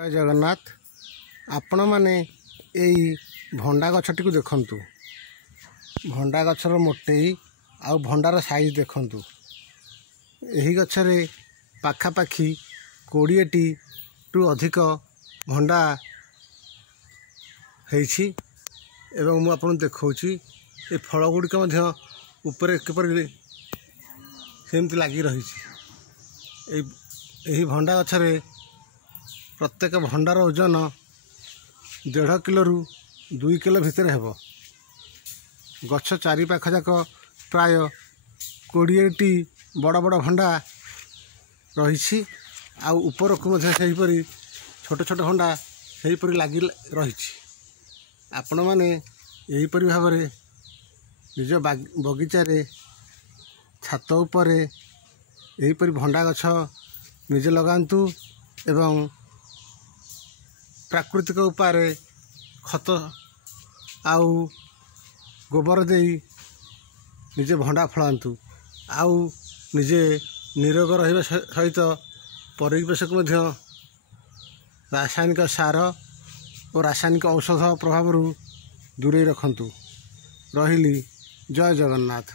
जय जगन्नाथ। आपण माने एई भंडा गछटी को देखंतु। भंडा गछर मोटेई आउ भंडार साइज देखंतु। एही गछरे पाखापाखी 20टी टू अधिक भंडा हेछि एवं मु आपन देखौछि ए फल गुड़िक मध्य ऊपर किपरि सेमति लागी रहिछि। एही भंडा गछरे प्रत्येक भंडार ओजन 1.5 किलो रु 2 किलो भितर हेबो। गछ चारि पाख जाक प्राय 20टी बड़ बड़ भंडा रहिछि आ ऊपर को मध्य सेहीपरि छोट छोट भंडा सेहीपरि लागी रहिछि। आपण माने एहीपरि भाबरे निज बगीचा रे छात उपरे एहीपरि भंडा गछ निज लगांतु एवं प्राकृतिक उपाय खत आउ गोबर दे निजे भंडा फलांतु आउ निजे निरोग रहिबा सहित परिवेश को मध्य रासायनिक सार और रासायनिक औषध प्रभाव दूरे रखंतु। रहिली। जय जगन्नाथ।